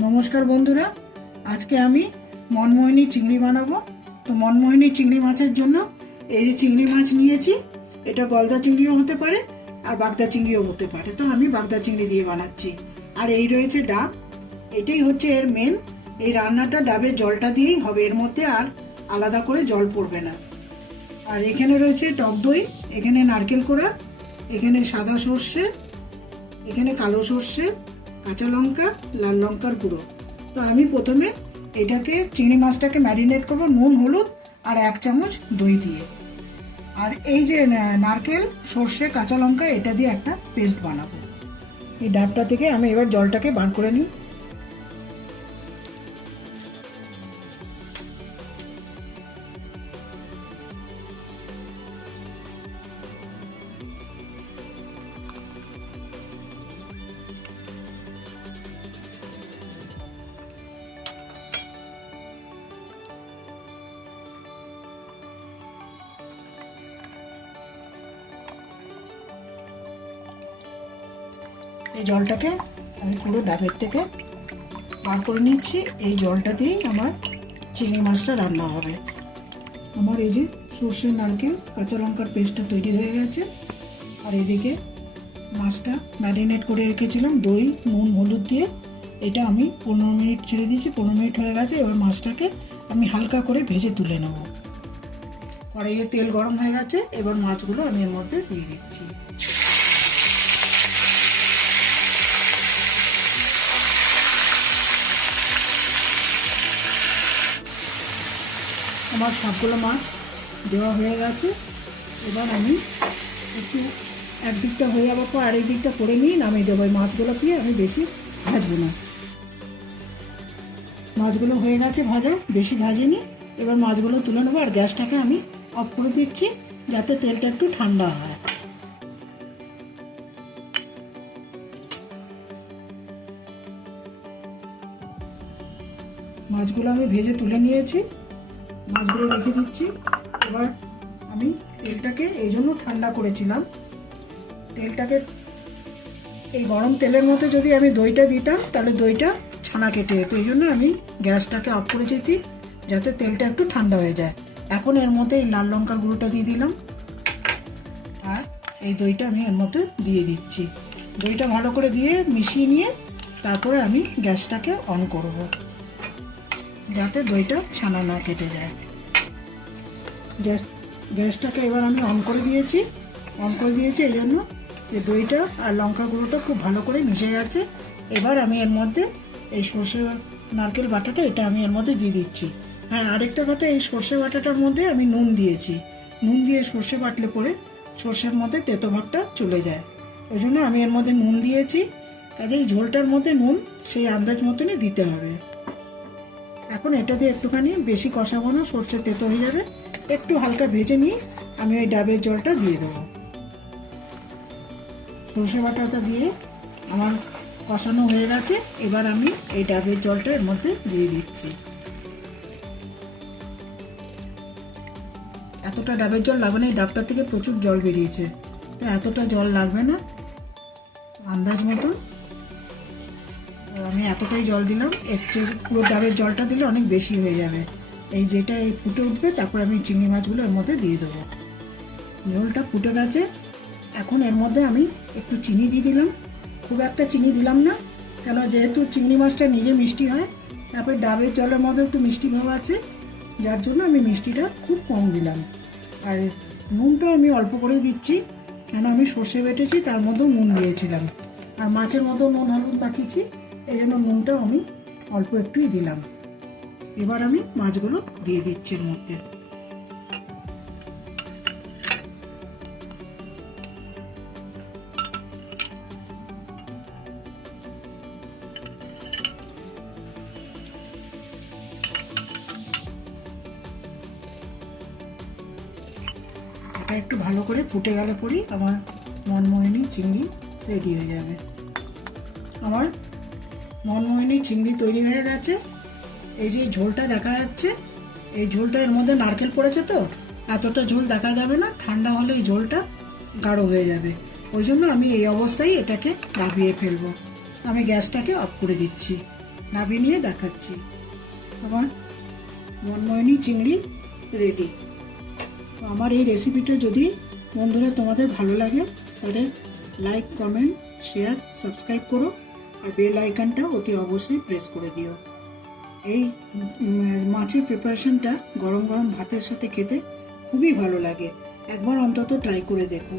নমস্কার বন্ধুরা, আজকে আমি মনমোহিনী চিংড়ি বানাবো। তো মনমোহিনী চিংড়ি মাছের জন্য এই যে চিংড়ি মাছ নিয়েছি, এটা গলদা চিংড়িও হতে পারে আর বাগদা চিংড়িও হতে পারে। তো আমি বাগদা চিংড়ি দিয়ে বানাচ্ছি। আর এই রয়েছে ডাব, এটাই হচ্ছে এর মেন। এই রান্নাটা ডাবের জলটা দিয়েই হবে, এর মধ্যে আর আলাদা করে জল পড়বে না। আর এখানে রয়েছে টক দই, এখানে নারকেল কোড়া, এখানে সাদা সর্ষে, এখানে কালো সর্ষে, কাঁচা লঙ্কা, লাল লঙ্কার গুঁড়ো। তো আমি প্রথমে এটাকে চিংড়ি মাছটাকে ম্যারিনেট করবো নুন হলুদ আর 1 চামচ দই দিয়ে। আর এই যে নারকেল সর্ষে কাঁচা লঙ্কা এটা দিয়ে একটা পেস্ট বানাবো। এই ডাবটা থেকে আমি এবার জলটাকে বার করে নিই। এই জলটাকে আমি পুরো ডাবের থেকে বার করে নিচ্ছি। এই জলটা দিয়েই আমার চিংড়ি মাছটা রান্না হবে। আমার এই যে সর্ষে নারকেল কাঁচা লঙ্কার পেস্টটা তৈরি হয়ে গেছে। আর এদিকে মাছটা ম্যারিনেট করে রেখেছিলাম দই নুন হলুদ দিয়ে, এটা আমি 15 মিনিট ছেড়ে দিয়েছি। 15 মিনিট হয়ে গেছে। এবার মাছটাকে আমি হালকা করে ভেজে তুলে নেব। কড়াইয়ে তেল গরম হয়ে গেছে, এবার মাছগুলো আমি এর মধ্যে দিয়ে দিচ্ছি। আমার সবগুলো মাছ দেওয়া হয়ে গেছে। এবার আমি একটু একদিকটা হয়ে যাওয়ার পর আরেক দিকটা করে নিয়ে নামিয়ে দেবো। এই মাছগুলো দিয়ে আমি বেশি ভাজবো না। মাছগুলো হয়ে গেছে ভাজা, বেশি ভাজিনি। এবার মাছগুলো তুলে নেবো আর গ্যাসটাকে আমি অফ করে দিচ্ছি যাতে তেলটা একটু ঠান্ডা হয়। মাছগুলো আমি ভেজে তুলে নিয়েছি, মাছগুলো রেখে দিচ্ছি। এবার আমি তেলটাকে এই জন্য ঠান্ডা করেছিলাম। তেলটাকে এই গরম তেলের মধ্যে যদি আমি দইটা দিতাম তাহলে দইটা ছানা কেটে যেত। এই জন্য আমি গ্যাসটাকে অফ করে দিচ্ছি যাতে তেলটা একটু ঠান্ডা হয়ে যায়। এখন এর মধ্যে এই লাল লঙ্কার গুঁড়োটা দিয়ে দিলাম আর এই দইটা আমি এর মধ্যে দিয়ে দিচ্ছি। দইটা ভালো করে দিয়ে মিশিয়ে নিয়ে তারপরে আমি গ্যাসটাকে অন করব যাতে দইটা ছানা না কেটে যায়। গ্যাসটাকে এবার আমি অন করে দিয়েছি এই জন্য যে দইটা আর লঙ্কা গুঁড়োটা খুব ভালো করে মিশে গেছে। এবার আমি এর মধ্যে এই সর্ষে নারকেল বাটাটা এটা আমি এর মধ্যে দিয়ে দিচ্ছি। হ্যাঁ, আরেকটা কথা, এই সর্ষে বাটাটার মধ্যে আমি নুন দিয়েছি। নুন দিয়ে সর্ষে বাটলে পরে সর্ষের মধ্যে তেতো ভাবটা চলে যায়, ওই জন্য আমি এর মধ্যে নুন দিয়েছি। কাজেই ঝোলটার মধ্যে নুন সেই আন্দাজ মতনই দিতে হবে। এখন এটা দিয়ে একটুখানি বেশি কষাবো না, সর্ষে তেতো হয়ে যাবে। একটু হালকা ভেজে নিয়ে আমি ওই ডাবের জলটা দিয়ে দেবো। সর্ষে বাটাটা দিয়ে আমার কষানো হয়ে গেছে। এবার আমি এই ডাবের জলটা এর মধ্যে দিয়ে দিচ্ছি। এতটা ডাবের জল লাগবে না, এই ডাবটা থেকে প্রচুর জল বেরিয়েছে, তো এতটা জল লাগবে না, আন্দাজ মতন আমি এতটাই জল দিলাম। একটু পুরো ডাবের জলটা দিলে অনেক বেশি হয়ে যাবে। এই যেটা এই ফুটে উঠবে তারপর আমি চিংড়ি মাছগুলো এর মধ্যে দিয়ে দেবো। ঝোলটা ফুটে গেছে। এখন এর মধ্যে আমি একটু চিনি দিয়ে দিলাম। খুব একটা চিনি দিলাম না, কেন যেহেতু চিংড়ি মাছটা নিজে মিষ্টি হয়, তারপরে ডাবের জলের মধ্যে একটু মিষ্টি ভাব আছে, যার জন্য আমি মিষ্টিটা খুব কম দিলাম। আর নুনটা আমি অল্প করে দিচ্ছি, কেন আমি সর্ষে বেটেছি তার মধ্যেও নুন দিয়েছিলাম, আর মাছের মধ্যেও নুন হলুদ মাখিয়েছি, এই জন্য নুনটাও আমি অল্প একটুই দিলাম। এবার আমি মাছগুলো দিয়ে দিচ্ছি এর মধ্যে। এটা একটু ভালো করে ফুটে গেলে পরই আমার মনমোহিনী চিংড়ি রেডি হয়ে যাবে। আমার মনমোহিনী চিংড়ি তৈরি হয়ে গেছে। এই যে ঝোলটা দেখা যাচ্ছে, এই ঝোলটা এর মধ্যে নারকেল পড়েছে, তো এতটা ঝোল দেখা যাবে না, ঠান্ডা হলে এই ঝোলটা গাঢ় হয়ে যাবে। ওই জন্য আমি এই অবস্থায় এটাকে নামিয়ে ফেলবো। আমি গ্যাসটাকে অফ করে দিচ্ছি। নাবিয়ে দেখাচ্ছি। আমার মনমোহিনী চিংড়ি রেডি। আমার এই রেসিপিটা যদি বন্ধুরা তোমাদের ভালো লাগে তাহলে লাইক, কমেন্ট, শেয়ার, সাবস্ক্রাইব করো আর বেল আইকনটা অতি অবশ্যই প্রেস করে দিও। এই মাছের প্রিপারেশনটা গরম গরম ভাতের সাথে খেতে খুবই ভালো লাগে, একবার অন্তত ট্রাই করে দেখো।